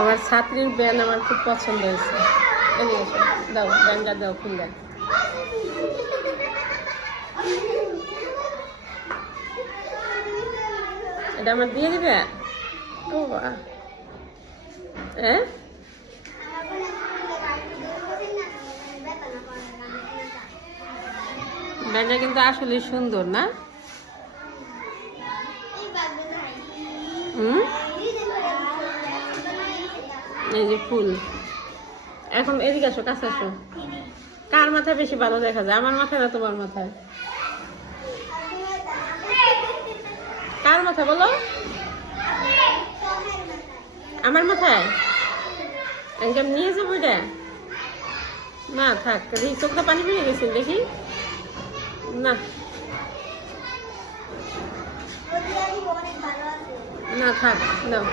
আমার ছাত্রীর ব্যান আমার খুব পছন্দ হয়েছে। দাও ব্যানটা দাও, খুললে এটা আমার দিয়ে দিবে। ও বাহ, হ্যাঁ ব্যানটা কিন্তু আসলে সুন্দর না? এই যে ফুল। এখন এদিকে আসো, কাছে আসো। কার মাথায় বেশি ভালো দেখা যায়, আমার মাথায় না তোমার মাথায়? কার মাথায় বলো? আমার মাথায়। একদম নিয়ে যাবো এটা? না থাক, চোখটা পানি বেরিয়ে গেছে দেখি। না না থাক, দাও।